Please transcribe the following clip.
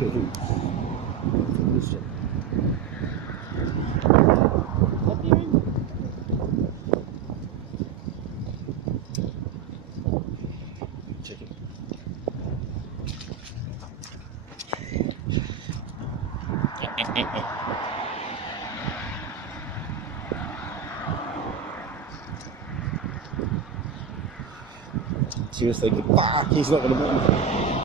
She was thinking, fuck, he's not going to want me.